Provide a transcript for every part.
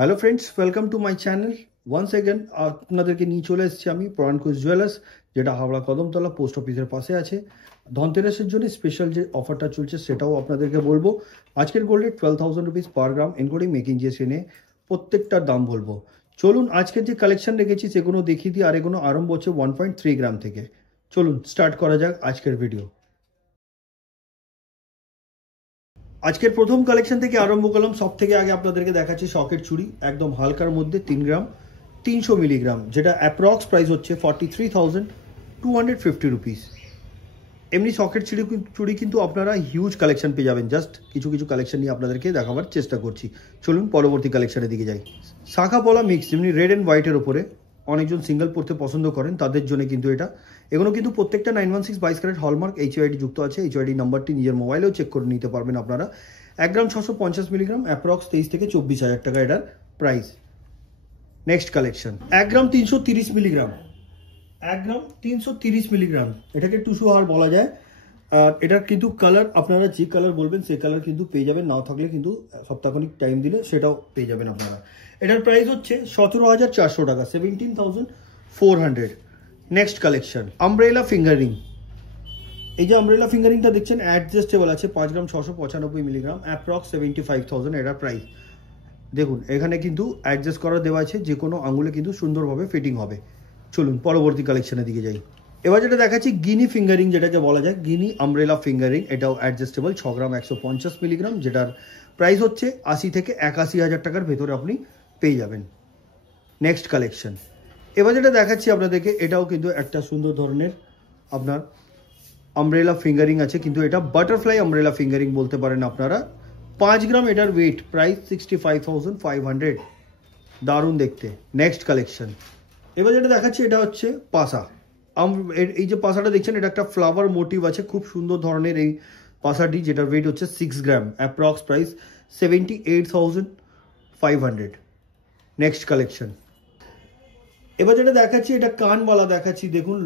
Hello friends, welcome to my channel. Once again আপনাদেরকে নিয়ে চলে এসেছি আমি পরাণ ঘোষ জুয়েলার্স, যেটা হাওড়া কদমতলা পোস্ট অফিসের পাশে আছে। ধনতেরাসের জন্য স্পেশাল যে অফারটা চলছে সেটাও আপনাদেরকে বলবো। আজকের গোল্ডে 12,000 রুপিস পার গ্রাম ইনক্লুডিং মেকিং জিএসটি এনে প্রত্যেকটার দাম বলবো। চলুন আজকের যে কালেকশন রেখেছি সেগুলো দেখিয়ে দিই, আর এগুলো আরম্ভ হচ্ছে 1.3 গ্রাম থেকে। চলুন স্টার্ট করা যাক আজকের ভিডিও। আজকের প্রথম কালেকশন থেকে আরম্ভ করলাম। সব থেকে আগে আপনাদেরকে দেখাচ্ছি শকের চুড়ি, একদম হালকার মধ্যে 3 গ্রাম 300 মিলিগ্রাম, যেটা অ্যাপ্রক্স প্রাইস হচ্ছে 43,250 রুপিস। এমনি শকের চুড়ি কিন্তু আপনারা হিউজ কালেকশন পেয়ে যাবেন। জাস্ট কিছু কিছু কালেকশন নিয়ে আপনাদেরকে দেখাবার চেষ্টা করছি। চলুন পরবর্তী কালেকশনের দিকে যাই। শাখা পলা মিক্স, যেমনি রেড অ্যান্ড হোয়াইটের ওপরে অনেকজন সিঙ্গেল পড়তে পছন্দ করেন, তাদের জন্য কিন্তু এটা। এগুলো কিন্তু প্রত্যেকটা 916 22 ক্যারেট হলমার্ক HYD যুক্ত আছে। HYD নাম্বারটি নিজের মোবাইলেও চেক করে নিতে পারবেন আপনারা। 1 গ্রাম 650 মিলিগ্রাম, অ্যাপ্রক্স 23 থেকে 24,000 টাকা এটার প্রাইস। নেক্সট কালেকশন 1 গ্রাম 330 মিলিগ্রাম, 1 গ্রাম 330 মিলিগ্রাম, এটাকে টুসু হার বলা যায়। আর এটার কিন্তু কালার আপনারা যে কালার বলবেন সেই কালার কিন্তু পেয়ে যাবেন, নাও থাকলে কিন্তু সপ্তাহখানিক টাইম দিলে সেটাও পেয়ে যাবেন আপনারা। এটার প্রাইস হচ্ছে 17,400 টাকা, 17,400। Next collection umbrella fingering. এই যে আমব্রেলা ফিঙ্গারিংটা দেখছেন অ্যাডজাস্টেবল আছে, 5 গ্রাম 695 মিলিগ্রাম, অ্যাপ্রক্স 75,000 এটার প্রাইস। দেখুন এখানে কিন্তু অ্যাডজাস্ট করা দেওয়া আছে, যে কোনো আঙুলে কিন্তু সুন্দরভাবে ফিটিং হবে। চলুন পরবর্তী কালেকশনের দিকে যাই। এবার যেটা দেখাচ্ছি গিনি ফিঙ্গারিং, যেটাকে বলা যায় গিনি আমব্রেলা ফিঙ্গারিং। এটাও অ্যাডজাস্টেবল, 6 গ্রাম 150 মিলিগ্রাম, যেটার প্রাইস হচ্ছে 80 থেকে 81,000 টাকার ভেতরে আপনি পেয়ে যাবেন। নেক্সট কালেকশন এবার যেটা দেখাচ্ছি আপনাদেরকে, এটাও কিন্তু একটা সুন্দর ধরনের আপনার আমব্রেলা ফিঙ্গারিং আছে, কিন্তু এটা বাটারফ্লাই আমব্রেলা ফিঙ্গারিং বলতে পারেন আপনারা। 5 গ্রাম এটার ওয়েট, প্রাইস 65,500, দারুণ দেখতে। নেক্সট কালেকশন এবার যেটা দেখাচ্ছি এটা হচ্ছে পাসা। এই যে পাসাটা দেখছেন, এটা একটা ফ্লাওয়ার মোটিভ আছে, খুব সুন্দর ধরনের এই পাসাটি, যেটার ওয়েট হচ্ছে 6 গ্রাম, অ্যাপ্রক্স প্রাইস 78,500। নেক্সট কালেকশন এবার যেটা দেখাচ্ছি এটা কানবালা দেখাচ্ছি। দেখুন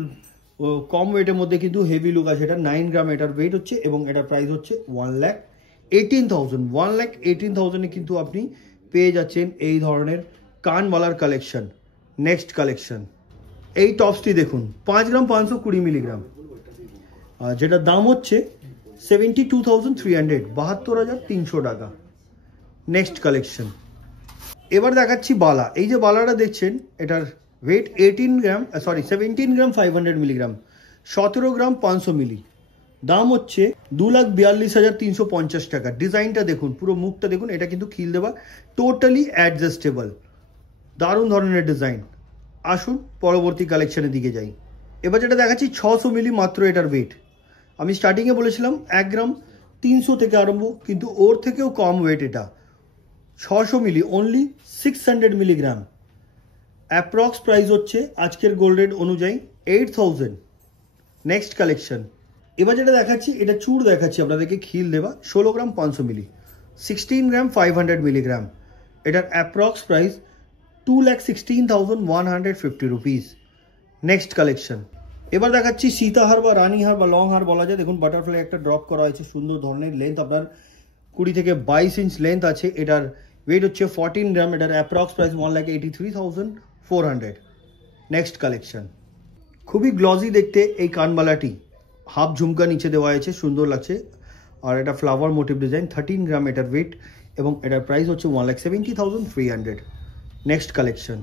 কম ওয়েটের মধ্যে কিন্তু হেভি লুক আছে। এটা 9 গ্রাম এটার ওয়েট হচ্ছে, এবং এটার প্রাইস হচ্ছে 1,18,000। 1,18,000-এ কিন্তু আপনি পেয়ে যাচ্ছেন এই ধরনের কানবালার কালেকশন। নেক্সট কালেকশন এই টপসটি দেখুন, 5 গ্রাম 520 মিলিগ্রাম, যেটার দাম হচ্ছে 72,300, 72,300 টাকা। নেক্সট কালেকশন এবার দেখাচ্ছি বালা। এই যে বালাটা দেখছেন, এটার ওয়েট 17 গ্রাম 500 মিলিগ্রাম, 17 গ্রাম 500 মিলি, দাম হচ্ছে 2,42,350 টাকা। ডিজাইনটা দেখুন, পুরো মুখটা দেখুন, এটা কিন্তু খিল দেওয়া, টোটালি অ্যাডজাস্টেবল, দারুণ ধরনের ডিজাইন। আসুন পরবর্তী কালেকশনের দিকে যাই। এবার যেটা দেখাচ্ছি 600 মিলি মাত্র এটার ওয়েট। আমি স্টার্টিংয়ে বলেছিলাম 1 গ্রাম 300 থেকে আরম্ভ, কিন্তু ওর থেকেও কম ওয়েট এটা। 600 মিলি, অনলি 600 মিলিগ্রাম, অ্যাপ্রক্স প্রাইস হচ্ছে আজকের গোল্ড রেট অনুযায়ী 8,000। নেক্সট কালেকশন এবার যেটা দেখাচ্ছি, এটা চূড় দেখাচ্ছি আপনাদেরকে, খিল দেওয়া, 16 গ্রাম 500 মিলি, 16 গ্রাম 500 মিলিগ্রাম, এটার approx price 2,16,150 rupees. Next collection এবার দেখাচ্ছি সীতাহার বা রানী হার বা লং হার বলা যায়। দেখুন বাটারফ্লাই একটা ড্রপ করা হয়েছে, সুন্দর ধরনের লেন্থ আপনার 20 থেকে 22 ইঞ্চ লেন্থ আছে। এটার ওয়েট হচ্ছে 14 গ্রাম, এটার অ্যাপ্রক্স প্রাইস 1,83,400। নেক্সট কালেকশন খুবই গ্লজি দেখতে এই কানবালাটি, হাফ ঝুমকা নিচে দেওয়া আছে, সুন্দর লাগছে। আর এটা ফ্লাওয়ার মোটিভ ডিজাইন, 13 গ্রাম এটার ওয়েট, এবং এটার প্রাইস হচ্ছে 1,70,300। নেক্সট কালেকশন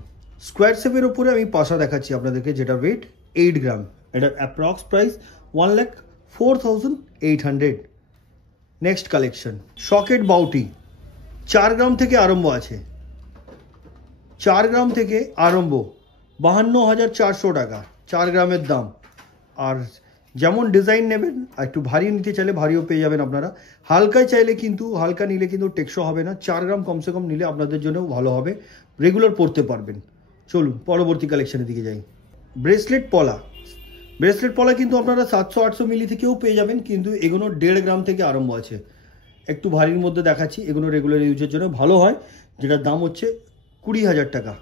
স্কোয়ার শেপের ওপরে আমি পাশা দেখাচ্ছি আপনাদেরকে, যেটা ওয়েট 8 গ্রাম, এটার approx price 1,04,800। Next collection socket বাউটি, 4 গ্রাম থেকে আরম্ভ আছে, 4 গ্রাম থেকে আরম্ভ, 52,400 টাকা 4 গ্রামের দাম। আর যেমন ডিজাইন নেবেন, একটু ভারী নিতে চাইলে ভারীও পেয়ে যাবেন আপনারা, হালকায় চাইলে কিন্তু হালকা নিলে কিন্তু টেকসই হবে না। 4 গ্রাম কমসে কম নিলে আপনাদের জন্য ভালো হবে, রেগুলার পরতে পারবেন। চলুন পরবর্তী কালেকশনের দিকে যাই। ব্রেসলেট পলা, ব্রেসলেট পলা কিন্তু আপনারা 700-800 মিলি থেকেও পেয়ে যাবেন, কিন্তু এগুলো 1.5 গ্রাম থেকে আরম্ভ আছে। একটু ভারীর মধ্যে দেখাচ্ছি, এগুলো রেগুলার ইউজের জন্য ভালো হয়, যেটার দাম হচ্ছে 20,000 টাকা,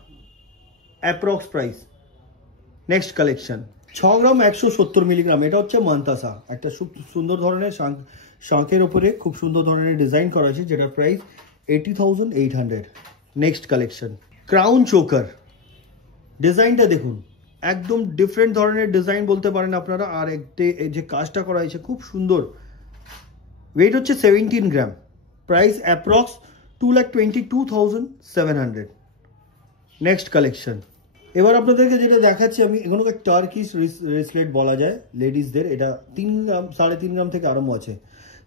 অ্যাপ্রক্স প্রাইস। নেক্সট কালেকশন 6 গ্রাম 170 মিলিগ্রাম, এটা হচ্ছে মন্তাসা, একটা খুব সুন্দর ধরনের শাঁখের ওপরে খুব সুন্দর ধরনের ডিজাইন করা আছে, যেটার price 80,800। Next collection crown choker, ডিজাইনটা দেখুন একদম ডিফারেন্ট ধরনের ডিজাইন বলতে পারেন আপনারা। আর এই যে কাজটা করা হয়েছে খুব সুন্দর। ওয়েট হচ্ছে 17 গ্রাম, প্রাইস অ্যাপ্রক্স 2,22,700। নেক্সট কালেকশন, এবার আপনাদেরকে যেটা দেখাচ্ছি আমি, এগুলোকে টার্কিশ রেসলেট বলা যায় লেডিসদের। এটা 3 গ্রাম 3.5 গ্রাম থেকে আরম্ভ আছে।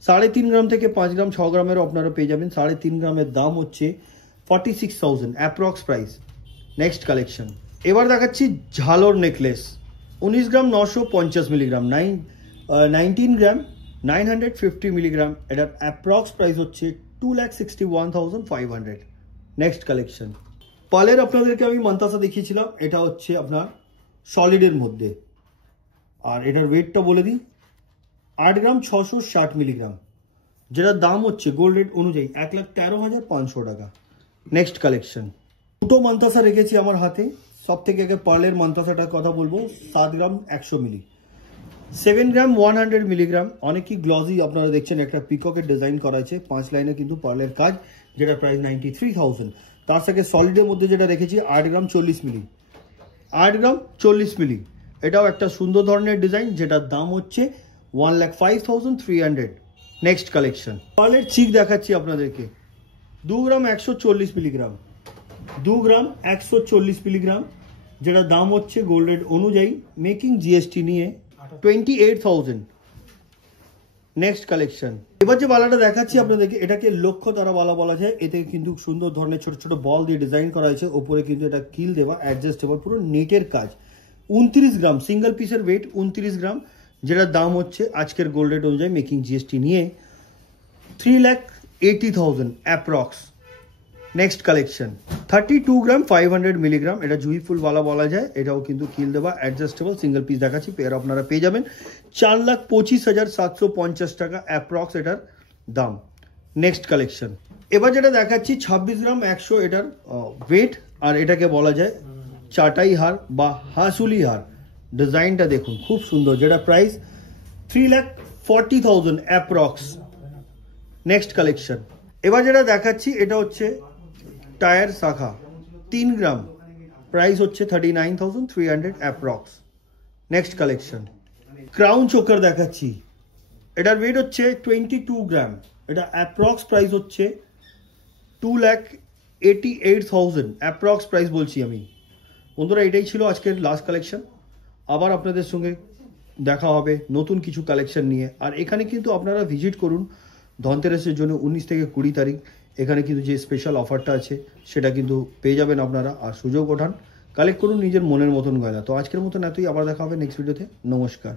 3.5 গ্রাম থেকে 5 গ্রাম 6 গ্রামেরও আপনারা পেয়ে যাবেন। 3.5 গ্রামের দাম হচ্ছে 46,000 অ্যাপ্রক্স প্রাইস। নেক্সট কালেকশন, এবার দেখাচ্ছি ঝালর নেকলেস, 19 গ্রাম 950 মিলিগ্রাম, 19 গ্রাম 950 মিলিগ্রাম। এটার অ্যাপ্রক্স প্রাইস হচ্ছে 2,61,500। নেক্সট কালেকশন, পালের আপনাদেরকে আমি মান্তাসা দেখিয়েছিলাম, এটা হচ্ছে আপনার সলিডের মধ্যে। আর এটার ওয়েটটা বলে দিই, 8 গ্রাম 660 মিলিগ্রাম, যেটার দাম হচ্ছে গোল্ড রেট অনুযায়ী 1,13,500 টাকা। নেক্সট কালেকশন, দুটো মান্তাসা রেখেছি আমার হাতে। সব থেকে আগে পার্লের মান্তাসাটার কথা বলবো, 7 গ্রাম 100 মিলি, 7 গ্রাম 100 মিলিগ্রাম। অনেকই গ্লসি আপনারা দেখছেন, একটা পিককের ডিজাইন করা আছে 5 লাইনে কিন্তু পার্লের কাজ, যেটা প্রাইস 93,000। তার সাথে সলিডের মধ্যে যেটা রেখেছি 8 গ্রাম 40 মিলি, 8 গ্রাম 40 মিলি। এটাও একটা সুন্দর ধরনের ডিজাইন, যেটার দাম হচ্ছে 1,05,300। নেক্সট কালেকশন, পার্লের চিক দেখাচ্ছি আপনাদেরকে, 2 গ্রাম 140 মিলিগ্রাম, 2 গ্রাম 140 মিলিগ্রাম, যেটা দাম হচ্ছে গোল্ড রেট অনুযায়ী মেকিং জিএসটি নিয়ে 28,000। নেক্সট কালেকশন, এবার যে বালাটা দেখাচ্ছি আপনাদেরকে, এটাকে লক্ষ্য তারা বালা বলা যায়। এতে কিন্তু সুন্দর ধরনের ছোট ছোট বল দিয়ে ডিজাইন করা হয়েছে। ওপরে কিন্তু এটা কিল দেওয়া, অ্যাডজাস্টেবল, পুরো নেটের কাজ। 29 গ্রাম, সিঙ্গেল পিসের ওয়েট 29 গ্রাম, যেটার দাম হচ্ছে আজকের গোল্ড রেট অনুযায়ী মেকিং জিএসটি নিয়ে 3,80,000 অ্যাপ্রক্স। নেক্সট কালেকশন, 32 গ্রাম 500 মিলিগ্রাম, এটা জুই ফুলওয়ালা বলা যায়। এটাও কিন্তু কিল দেওয়া, অ্যাডজাস্টেবল, সিঙ্গেল পিস দেখাচ্ছি। পেয়ার আপনারা পেয়ে যাবেন 4,25,750 টাকা অ্যাপ্রক্স এটার দাম। নেক্সট কালেকশন, এবার যেটা দেখাচ্ছি 26 গ্রাম 100 এটার ওয়েট। আর এটাকে বলা যায় চাটাই হার বা হাসুলি হার। ডিজাইনটা দেখুন খুব সুন্দর, যেটা প্রাইস 3,40,000 অ্যাপ্রক্স। নেক্সট কালেকশন, এবার যেটা দেখাচ্ছি এটা হচ্ছে টায়ার শাখা, 3 গ্রাম, প্রাইস হচ্ছে 39,300 approx. Next collection, crown choker দেখাচ্ছি, এটার ওয়েট হচ্ছে 22 গ্রাম, এটা অ্যাপ্রক্স প্রাইস হচ্ছে 2,88,000 অ্যাপ্রক্স প্রাইস বলছি আমি। বন্ধুরা, এটাই ছিল আজকের লাস্ট কালেকশন। আবার আপনাদের সঙ্গে দেখা হবে নতুন কিছু কালেকশন নিয়ে। আর এখানে কিন্তু আপনারা ভিজিট করুন ধনতেরাসের জন্য 19 থেকে 20 তারিখ। এখানে কিন্তু যে স্পেশাল অফারটা আছে সেটা কিন্তু পেয়ে যাবেন আপনারা। আর সুযোগ ওঠান, কালেক্ট করুন নিজের মনের মতন গয়না। তো আজকের মতন এতই, আবার দেখা হবে নেক্সট ভিডিওতে। নমস্কার।